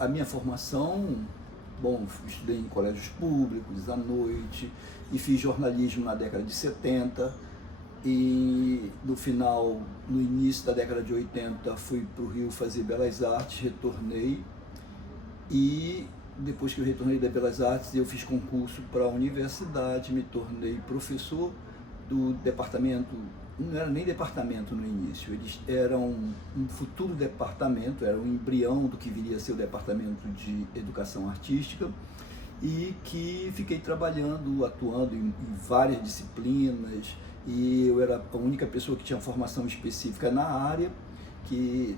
A minha formação, estudei em colégios públicos à noite e fiz jornalismo na década de 70 e no início da década de 80 fui para o Rio fazer Belas Artes, retornei e depois que eu retornei da Belas Artes eu fiz concurso para a universidade, me tornei professor do departamento. Não era nem departamento no início, eles eram um futuro departamento, era um embrião do que viria a ser o departamento de educação artística e que fiquei trabalhando, atuando em várias disciplinas e eu era a única pessoa que tinha formação específica na área, que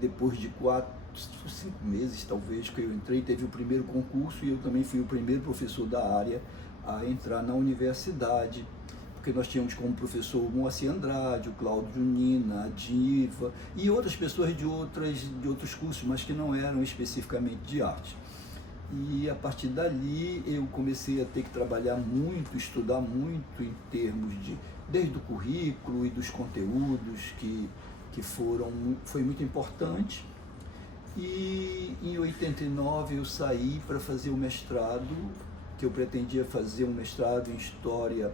depois de 5 meses talvez que eu entrei, teve o primeiro concurso e eu também fui o primeiro professor da área a entrar na universidade, porque nós tínhamos como professor o Moacir Andrade, o Cláudio Nina, a Diva e outras pessoas de outros cursos, mas que não eram especificamente de arte. E a partir dali eu comecei a ter que trabalhar muito, estudar muito em termos desde o currículo e dos conteúdos foi muito importante. E em 89 eu saí para fazer o mestrado, que eu pretendia fazer um mestrado em História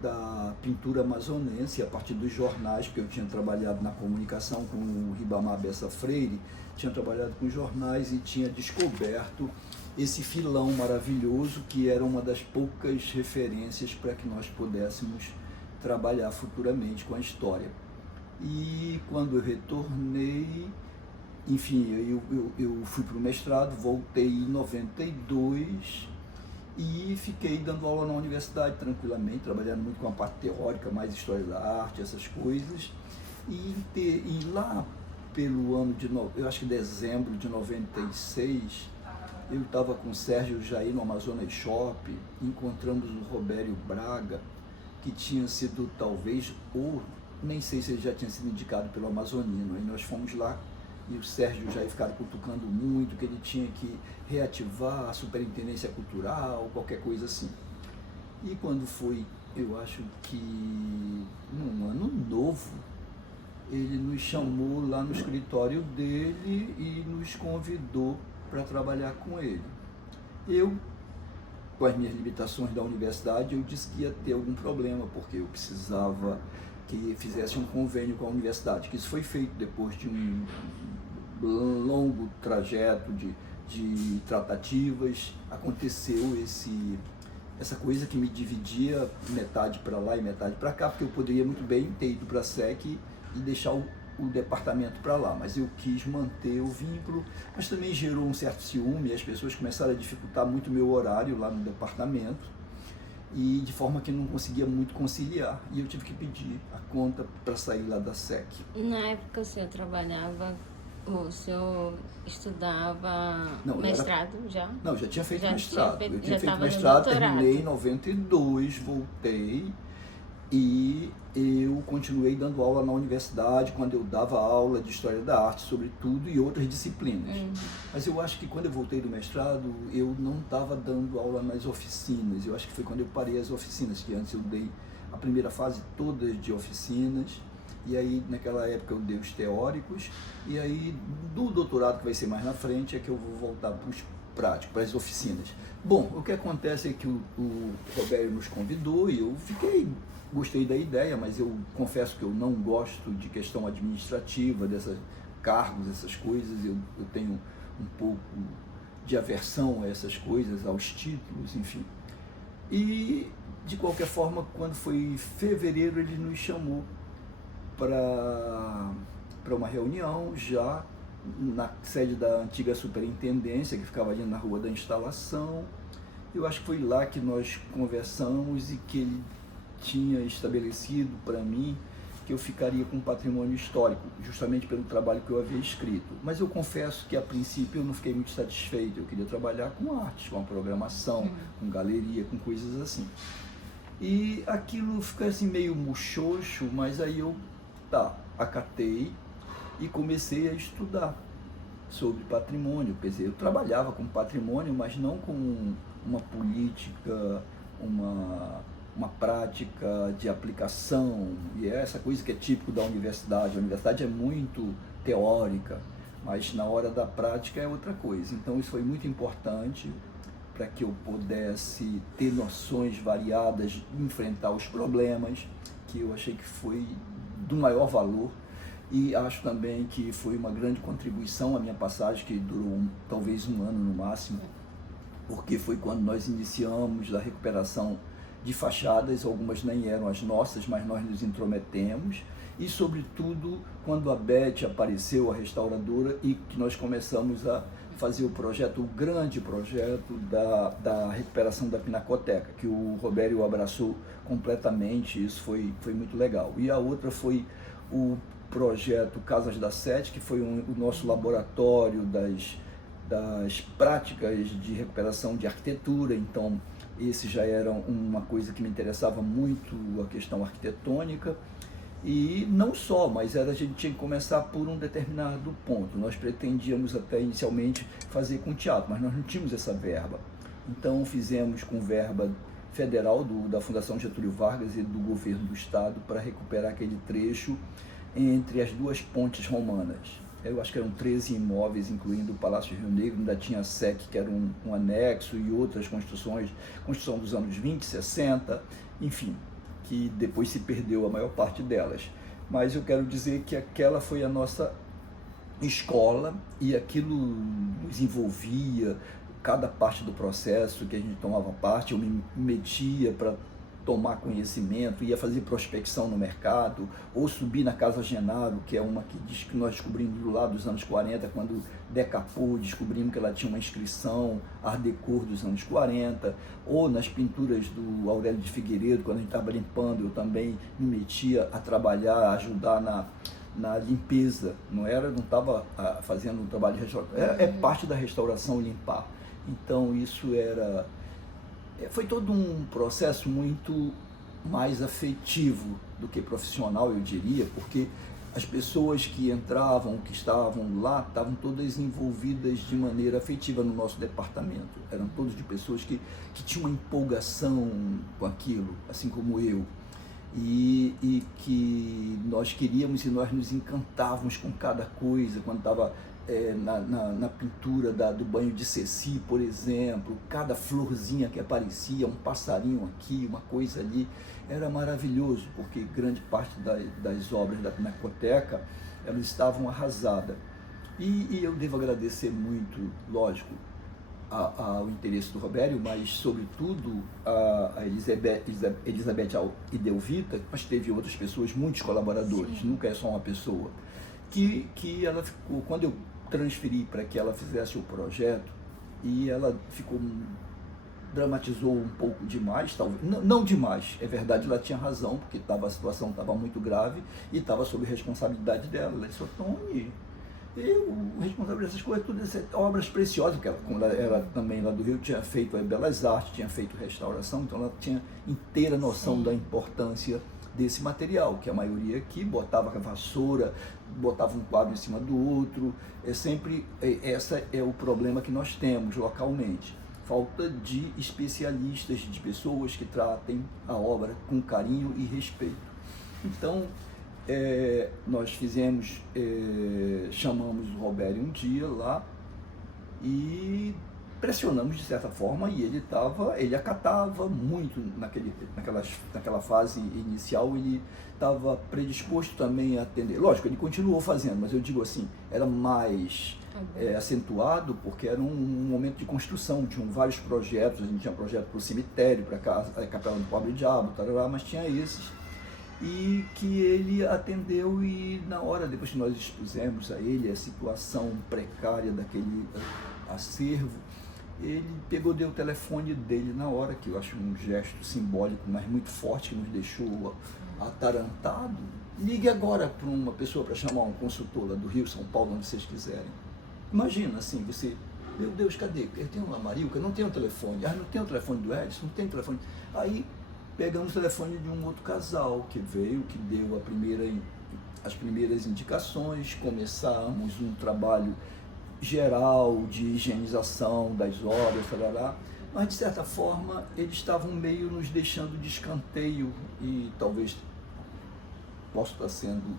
da pintura amazonense, a partir dos jornais, porque eu tinha trabalhado na comunicação com o Ribamar Bessa Freire, tinha trabalhado com jornais e tinha descoberto esse filão maravilhoso que era uma das poucas referências para que nós pudéssemos trabalhar futuramente com a história. E quando eu retornei, enfim, eu fui para o mestrado, voltei em 92 e fiquei dando aula na universidade tranquilamente, trabalhando muito com a parte teórica, mais história da arte, essas coisas. E lá pelo ano eu acho que dezembro de 96, eu estava com o Sérgio Jair no Amazonas Shop, encontramos o Robério Braga, que tinha sido talvez, ou nem sei se ele já tinha sido indicado pelo Amazonino, aí nós fomos lá e o Sérgio já ficaram cutucando muito, que ele tinha que reativar a superintendência cultural, qualquer coisa assim. E quando foi, eu acho que num ano novo, ele nos chamou lá no escritório dele e nos convidou para trabalhar com ele. Eu, com as minhas limitações da universidade, eu disse que ia ter algum problema, porque eu precisava que fizesse um convênio com a universidade, que isso foi feito depois de um longo trajeto de tratativas. Aconteceu essa coisa que me dividia metade para lá e metade para cá, porque eu poderia muito bem ter ido para a SEC e deixar o departamento para lá, mas eu quis manter o vínculo, mas também gerou um certo ciúme, as pessoas começaram a dificultar muito o meu horário lá no departamento, e de forma que não conseguia muito conciliar, e eu tive que pedir a conta para sair lá da SEC. Na época o senhor trabalhava, o senhor estudava mestrado já? Não, já tinha feito mestrado. Eu tinha já feito estava mestrado, no doutorado. terminei em 92, voltei e eu continuei dando aula na universidade, quando eu dava aula de História da Arte, sobretudo, e outras disciplinas. Mas eu acho que quando eu voltei do mestrado, eu não estava dando aula nas oficinas. Eu acho que foi quando eu parei as oficinas, que antes eu dei a primeira fase toda de oficinas, e aí naquela época eu dei os teóricos, e aí do doutorado, que vai ser mais na frente, é que eu vou voltar para os práticos, para as oficinas. Bom, o que acontece é que o Robério nos convidou e eu gostei da ideia, mas eu confesso que eu não gosto de questão administrativa, desses cargos, essas coisas. Eu tenho um pouco de aversão a essas coisas, aos títulos, enfim. E, de qualquer forma, quando foi em fevereiro, ele nos chamou para uma reunião já na sede da antiga superintendência, que ficava ali na Rua da Instalação. Eu acho que foi lá que nós conversamos e que ele tinha estabelecido para mim que eu ficaria com patrimônio histórico, justamente pelo trabalho que eu havia escrito. Mas eu confesso que a princípio eu não fiquei muito satisfeito, eu queria trabalhar com arte, com a programação, com galeria, com coisas assim. E aquilo ficou assim meio muxoxo, mas aí eu acatei e comecei a estudar sobre patrimônio. Quer dizer, eu trabalhava com patrimônio, mas não com uma política, uma prática de aplicação, e é essa coisa que é típico da universidade. A universidade é muito teórica, mas na hora da prática é outra coisa. Então isso foi muito importante para que eu pudesse ter noções variadas, enfrentar os problemas, que eu achei que foi do maior valor. E acho também que foi uma grande contribuição a minha passagem, que durou talvez um ano no máximo, porque foi quando nós iniciamos a recuperação de fachadas, algumas nem eram as nossas, mas nós nos intrometemos, e sobretudo quando a Beth apareceu, a restauradora, e que nós começamos a fazer o projeto, o grande projeto da recuperação da Pinacoteca, que o Robério abraçou completamente. Isso foi muito legal. E a outra foi o projeto Casas da Sete, que foi o nosso laboratório das práticas de recuperação de arquitetura. Então esse já era uma coisa que me interessava muito, a questão arquitetônica. E não só, mas a gente tinha que começar por um determinado ponto. Nós pretendíamos até inicialmente fazer com teatro, mas nós não tínhamos essa verba. Então fizemos com verba federal da Fundação Getúlio Vargas e do governo do estado para recuperar aquele trecho entre as duas pontes romanas. Eu acho que eram 13 imóveis, incluindo o Palácio Rio Negro, ainda tinha a SEC, que era um anexo, e outras construções, construção dos anos 20, 60, enfim, que depois se perdeu a maior parte delas. Mas eu quero dizer que aquela foi a nossa escola, e aquilo nos envolvia, cada parte do processo que a gente tomava parte. Eu me metia para tomar conhecimento, ia fazer prospecção no mercado, ou subir na Casa Genaro, que é uma que nós descobrimos lá dos anos 40, quando decapou, descobrimos que ela tinha uma inscrição Art Deco dos anos 40, ou nas pinturas do Aurélio de Figueiredo, quando a gente estava limpando, eu também me metia a trabalhar, a ajudar na limpeza. Não estava fazendo um trabalho de restauração, é parte da restauração limpar. Então isso foi todo um processo muito mais afetivo do que profissional, eu diria, porque as pessoas que entravam, que estavam lá, estavam todas envolvidas de maneira afetiva no nosso departamento. Eram todos de pessoas que tinham uma empolgação com aquilo, assim como eu, e que nós queríamos, e nós nos encantávamos com cada coisa. Quando estava na pintura do banho de Ceci, por exemplo, cada florzinha que aparecia, um passarinho aqui, uma coisa ali, era maravilhoso, porque grande parte das obras da Pinacoteca, elas estavam arrasadas. E eu devo agradecer muito, lógico, ao interesse do Robério, mas sobretudo a Elizabeth Idelvita, mas teve outras pessoas, muitos colaboradores. Sim. Nunca é só uma pessoa, que ela ficou, quando eu transferi para que ela fizesse o projeto, e ela dramatizou um pouco demais, talvez, não demais, é verdade, ela tinha razão, porque a situação estava muito grave e estava sob responsabilidade dela. Ela disse: Tony, o responsável dessas coisas, tudo essas obras preciosas, porque ela, como ela era também lá do Rio, tinha feito Belas Artes, tinha feito restauração, então ela tinha inteira noção. Sim. Da importância desse material, que a maioria aqui botava a vassoura, botava um quadro em cima do outro. Esse é o problema que nós temos localmente, falta de especialistas, de pessoas que tratem a obra com carinho e respeito. Então nós chamamos o Robério um dia lá e pressionamos de certa forma, e ele acatava muito naquela fase inicial. Ele estava predisposto também a atender. Lógico, ele continuou fazendo, mas eu digo assim, era mais acentuado, porque era um momento de construção. Tinham vários projetos, a gente tinha projeto para o cemitério, para a Capela do Pobre Diabo, tarará, mas tinha esses, e que ele atendeu. E na hora, depois que nós expusemos a ele a situação precária daquele acervo, ele deu o telefone dele na hora, que eu acho um gesto simbólico, mas muito forte, que nos deixou atarantado. Ligue agora para uma pessoa para chamar um consultor lá do Rio, São Paulo, onde vocês quiserem. Imagina assim, você, meu Deus, cadê? Eu tenho uma Marilca, não tenho o telefone. Não tem o telefone do Edson, não tem o telefone. Aí pegamos o telefone de um outro casal que veio, que deu as primeiras indicações. Começamos um trabalho geral de higienização das obras, mas de certa forma eles estavam meio nos deixando de escanteio, e talvez posso estar sendo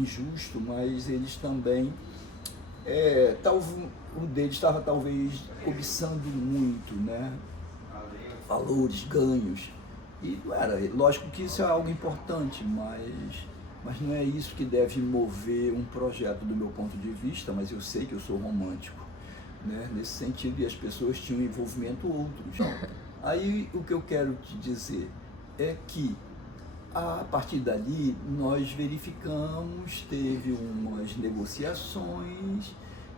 injusto, mas eles também, um deles estava talvez cobiçando muito, né? Valores, ganhos. E não era, lógico que isso é algo importante, mas não é isso que deve mover um projeto do meu ponto de vista, mas eu sei que eu sou romântico, né? Nesse sentido, e as pessoas tinham envolvimento outros. Aí o que eu quero te dizer é que a partir dali nós verificamos, teve umas negociações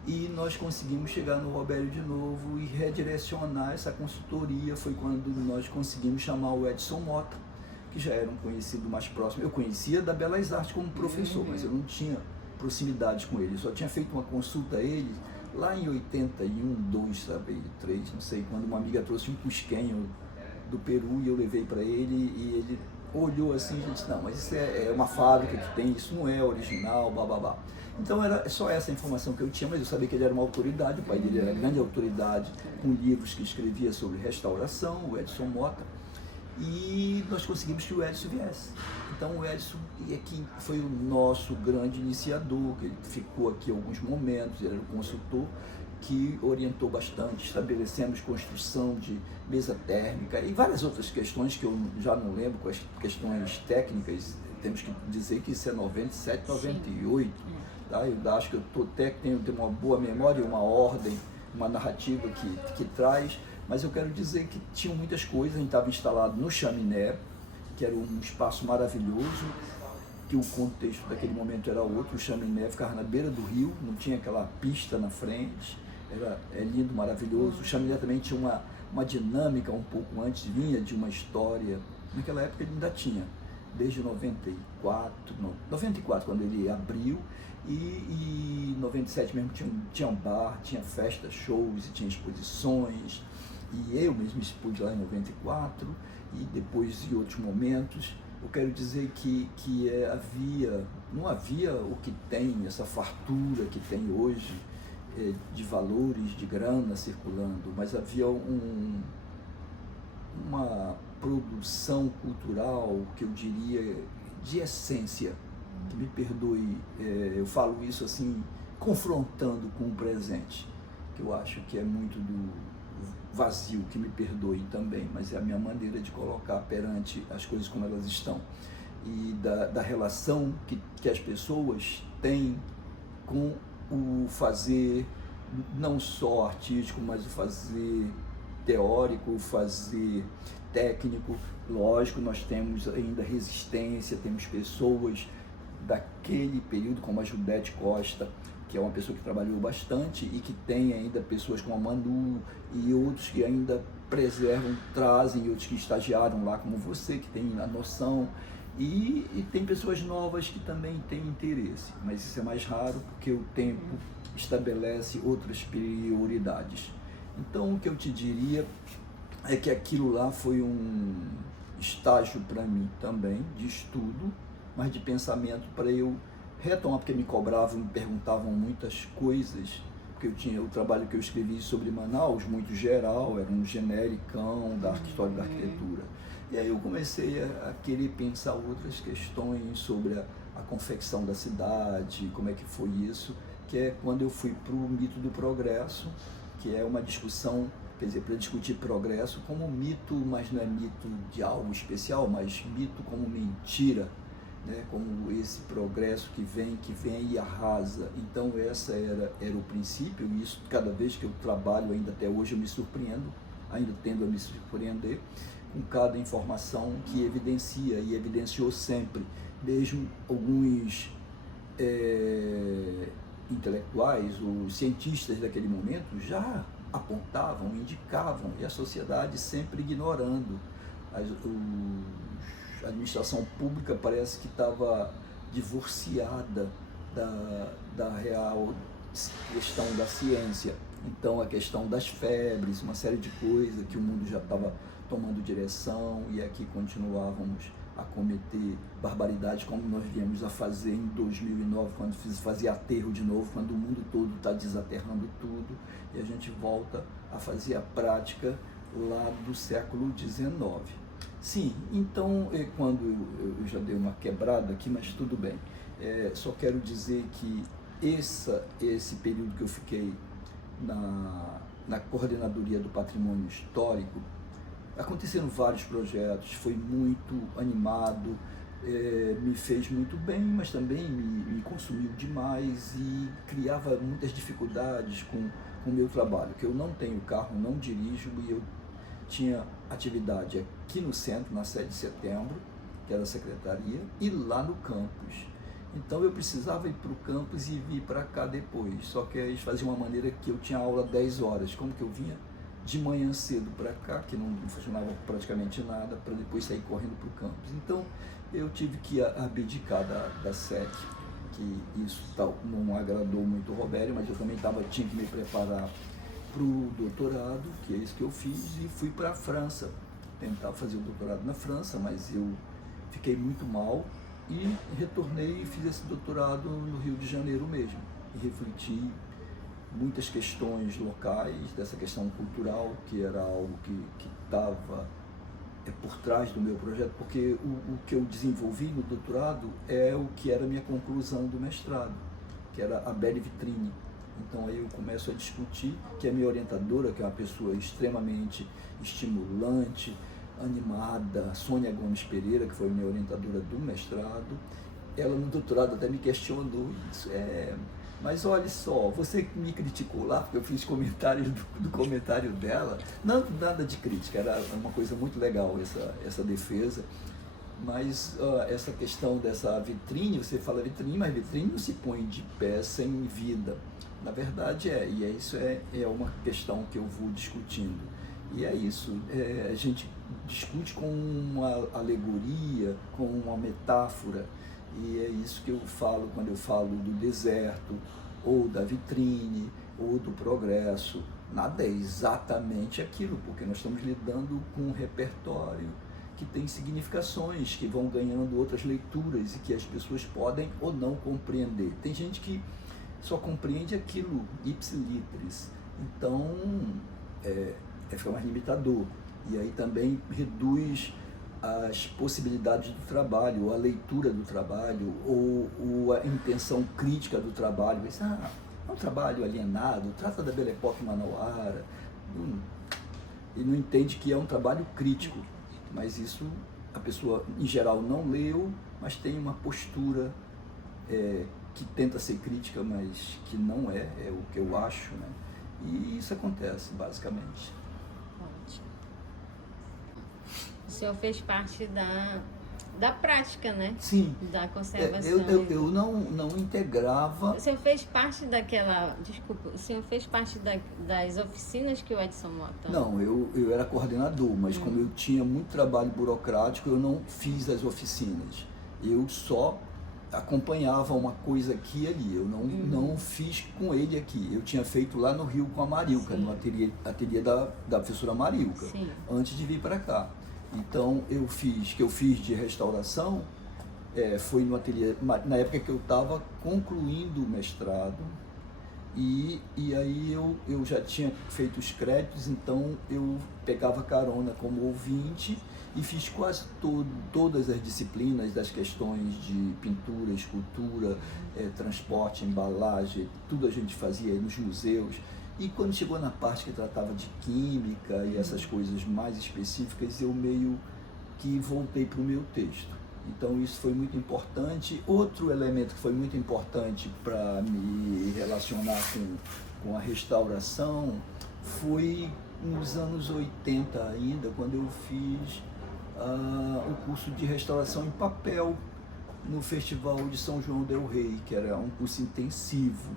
e nós conseguimos chegar no Robério de novo e redirecionar essa consultoria. Foi quando nós conseguimos chamar o Edson Mota, que já era um conhecido mais próximo. Eu conhecia da Belas Artes como professor, mas eu não tinha proximidade com ele. Eu só tinha feito uma consulta a ele lá em 81, 2, sabe, 3, não sei, quando uma amiga trouxe um cusquenho do Peru e eu levei para ele e ele olhou assim e disse, não, mas isso é uma fábrica que tem, isso não é original, bababá. Então era só essa informação que eu tinha, mas eu sabia que ele era uma autoridade, o pai dele era grande autoridade, com livros que escrevia sobre restauração, o Edson Mota, e nós conseguimos que o Edson viesse. Então o Edson aqui foi o nosso grande iniciador, que ele ficou aqui alguns momentos, ele era o consultor, que orientou bastante, estabelecemos construção de mesa térmica e várias outras questões que eu já não lembro, com as questões técnicas, temos que dizer que isso é 97, 98, tá? Eu acho que eu até tenho uma boa memória, uma ordem, uma narrativa que traz, mas eu quero dizer que tinham muitas coisas. A gente estava instalado no Chaminé, que era um espaço maravilhoso, que o contexto daquele momento era outro. O Chaminé ficava na beira do rio, não tinha aquela pista na frente, é lindo, maravilhoso. O Chaminé também tinha uma dinâmica um pouco antes, vinha de uma história, naquela época ele ainda tinha, desde 94, quando ele abriu, e 97 mesmo tinha um bar, tinha festas, shows, e tinha exposições, e eu mesmo expus lá em 94, e depois em outros momentos. Eu quero dizer que não havia o que tem, essa fartura que tem hoje, de valores, de grana circulando, mas havia uma produção cultural, que eu diria, de essência, que me perdoe, eu falo isso assim, confrontando com o presente, que eu acho que é muito do vazio, que me perdoe também, mas é a minha maneira de colocar perante as coisas como elas estão, e da relação que as pessoas têm com o fazer, não só artístico, mas o fazer teórico, o fazer técnico. Lógico, nós temos ainda resistência, temos pessoas daquele período, como a Judete Costa, que é uma pessoa que trabalhou bastante, e que tem ainda pessoas como a Manu e outros que ainda preservam, trazem, e outros que estagiaram lá, como você, que tem a noção, e tem pessoas novas que também têm interesse, mas isso é mais raro porque o tempo estabelece outras prioridades. Então, o que eu te diria é que aquilo lá foi um estágio para mim também, de estudo, mas de pensamento, para eu retomar, porque me cobravam, me perguntavam muitas coisas, porque eu tinha o trabalho que eu escrevi sobre Manaus, muito geral, era um genericão da história da arquitetura. E aí eu comecei a querer pensar outras questões sobre a confecção da cidade, como é que foi isso, que é quando eu fui para o mito do progresso, que é uma discussão, quer dizer, para discutir progresso como mito, mas não é mito de algo especial, mas mito como mentira, né? Como esse progresso que vem e arrasa. Então essa era o princípio, e isso cada vez que eu trabalho, ainda até hoje eu me surpreendo, ainda tendo a me surpreender com cada informação que evidencia, e evidenciou sempre, mesmo alguns intelectuais ou cientistas daquele momento já apontavam, indicavam, e a sociedade sempre ignorando. A administração pública parece que estava divorciada da real questão da ciência. Então a questão das febres, uma série de coisas que o mundo já estava tomando direção, e aqui continuávamos a cometer barbaridades, como nós viemos a fazer em 2009, quando fazia aterro de novo, quando o mundo todo está desaterrando tudo, e a gente volta a fazer a prática lá do século XIX. Sim, então, quando eu já dei uma quebrada aqui, mas tudo bem. Só quero dizer que esse período que eu fiquei na coordenadoria do patrimônio histórico, aconteceram vários projetos, foi muito animado, me fez muito bem, mas também me consumiu demais e criava muitas dificuldades com o meu trabalho, que eu não tenho carro, não dirijo, e eu tinha atividade aqui no centro, na 7 de setembro, que era a secretaria, e lá no campus. Então eu precisava ir para o campus e vir para cá depois, só que eles faziam uma maneira que eu tinha aula 10 horas, como que eu vinha de manhã cedo para cá, que não funcionava praticamente nada, para depois sair correndo para o campus. Então eu tive que abdicar da SEC, que isso não agradou muito o Robério, mas eu também tinha que me preparar para o doutorado, que é isso que eu fiz, e fui para a França, tentar fazer o doutorado na França, mas eu fiquei muito mal e retornei e fiz esse doutorado no Rio de Janeiro mesmo, e refleti muitas questões locais, dessa questão cultural, que era algo que estava por trás do meu projeto, porque o que eu desenvolvi no doutorado é o que era a minha conclusão do mestrado, que era a belle vitrine. Então aí eu começo a discutir, que a minha orientadora, que é uma pessoa extremamente estimulante, animada, Sônia Gomes Pereira, que foi minha orientadora do mestrado, ela no doutorado até me questionou isso. Mas olha só, você me criticou lá, porque eu fiz comentários do comentário dela, não nada de crítica, era uma coisa muito legal essa defesa, mas essa questão dessa vitrine, você fala vitrine, mas vitrine não se põe de pé sem vida. Na verdade isso é uma questão que eu vou discutindo. E é isso, a gente discute com uma alegoria, com uma metáfora, e é isso que eu falo quando eu falo do deserto, ou da vitrine, ou do progresso. Nada é exatamente aquilo, porque nós estamos lidando com um repertório que tem significações, que vão ganhando outras leituras e que as pessoas podem ou não compreender. Tem gente que só compreende aquilo ipsiliteris, então fica mais limitador, e aí também reduz as possibilidades do trabalho, ou a leitura do trabalho, ou a intenção crítica do trabalho. É um trabalho alienado, trata da Belle Époque Manauara, e não entende que é um trabalho crítico, mas isso a pessoa em geral não leu, mas tem uma postura que tenta ser crítica, mas que não é o que eu acho, né? E isso acontece basicamente. O senhor fez parte da prática, né? Sim. Da conservação. Eu não integrava. O senhor fez parte daquela... Desculpa, o senhor fez parte das oficinas que o Edson Mota... Não, eu era coordenador, mas como eu tinha muito trabalho burocrático, eu não fiz as oficinas. Eu só acompanhava uma coisa aqui e ali, eu não fiz com ele aqui. Eu tinha feito lá no Rio com a Marilca, no ateliê da professora Marilca, antes de vir para cá. Então eu fiz de restauração, foi no ateliê, na época que eu estava concluindo o mestrado, e aí eu já tinha feito os créditos, então eu pegava carona como ouvinte e fiz quase todas as disciplinas das questões de pintura, escultura, transporte, embalagem, tudo a gente fazia aí nos museus. E quando chegou na parte que tratava de química e essas coisas mais específicas, eu meio que voltei para o meu texto. Então isso foi muito importante. Outro elemento que foi muito importante para me relacionar com a restauração foi nos anos 80 ainda, quando eu fiz o curso de restauração em papel no Festival de São João del Rei, que era um curso intensivo,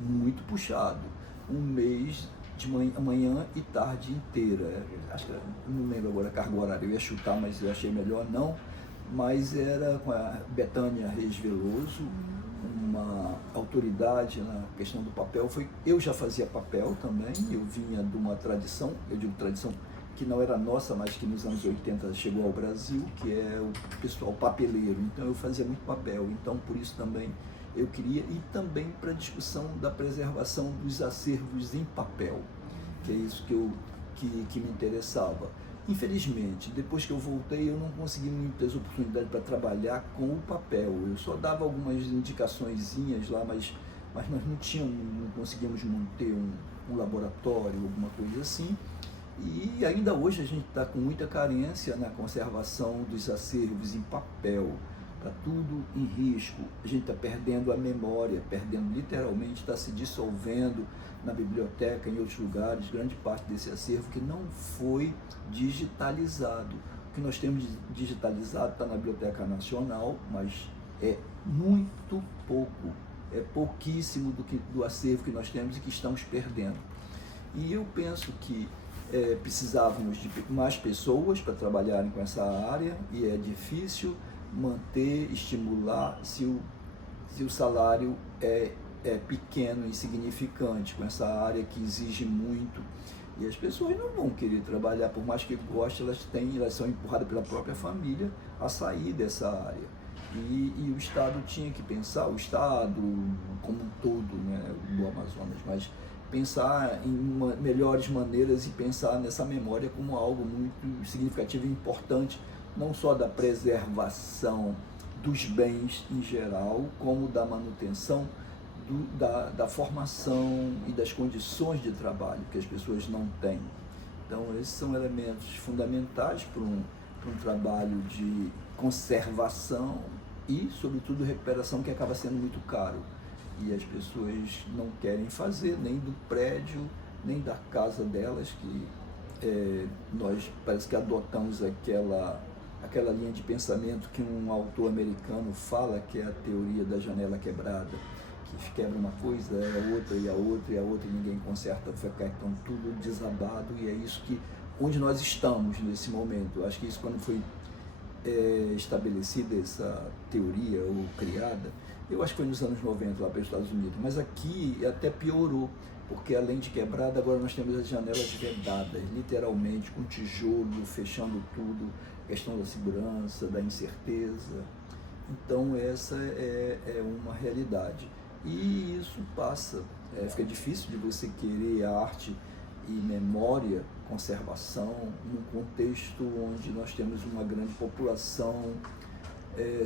muito puxado. Um mês de manhã e tarde inteira. Acho que não lembro agora a carga horária, eu ia chutar, mas eu achei melhor não. Mas era com a Betânia Reis Veloso, uma autoridade na questão do papel. Eu já fazia papel também, eu vinha de uma tradição, eu digo tradição que não era nossa, mas que nos anos 80 chegou ao Brasil, que é o pessoal papeleiro. Então eu fazia muito papel, então por isso também eu queria, e também para a discussão da preservação dos acervos em papel, que é isso que me interessava. Infelizmente, depois que eu voltei, eu não consegui muitas oportunidades para trabalhar com o papel. Eu só dava algumas indicaçõezinhas lá, mas nós não conseguíamos manter um laboratório, alguma coisa assim. E ainda hoje a gente está com muita carência na conservação dos acervos em papel. Está tudo em risco, a gente está perdendo a memória, perdendo literalmente, está se dissolvendo na biblioteca, em outros lugares, grande parte desse acervo que não foi digitalizado. O que nós temos digitalizado está na Biblioteca Nacional, mas é muito pouco, é pouquíssimo do acervo que nós temos e que estamos perdendo. E eu penso que precisávamos de mais pessoas para trabalharem com essa área, e é difícil manter, estimular, se o salário é pequeno, insignificante, com essa área que exige muito. E as pessoas não vão querer trabalhar, por mais que gostem, elas são empurradas pela própria família a sair dessa área. E o Estado tinha que pensar, o Estado como um todo, né, do Amazonas, mas pensar em melhores maneiras e pensar nessa memória como algo muito significativo e importante, não só da preservação dos bens em geral, como da manutenção da formação e das condições de trabalho que as pessoas não têm. Então, esses são elementos fundamentais para um trabalho de conservação e, sobretudo, recuperação, que acaba sendo muito caro. E as pessoas não querem fazer, nem do prédio, nem da casa delas, que nós parece que adotamos aquela linha de pensamento que um autor americano fala, que é a teoria da janela quebrada, que quebra uma coisa, é outra, e a outra, e a outra, e ninguém conserta, fica então tudo desabado, e é isso onde nós estamos nesse momento. Eu acho que isso, quando foi estabelecida essa teoria, ou criada, eu acho que foi nos anos 90 lá para os Estados Unidos, mas aqui até piorou, porque além de quebrada, agora nós temos as janelas vedadas, literalmente, com tijolo, fechando tudo, questão da segurança, da incerteza. Então essa é uma realidade. E isso passa, fica difícil de você querer arte e memória, conservação, num contexto onde nós temos uma grande população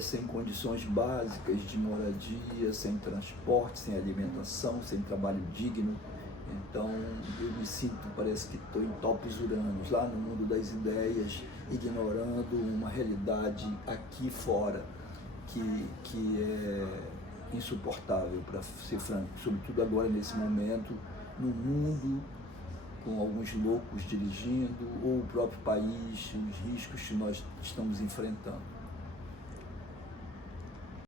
sem condições básicas de moradia, sem transporte, sem alimentação, sem trabalho digno. Então eu me sinto, parece que estou em topos uranos, lá no mundo das ideias, ignorando uma realidade aqui fora que é insuportável, para ser franco, sobretudo agora nesse momento, no mundo, com alguns loucos dirigindo, ou o próprio país, os riscos que nós estamos enfrentando.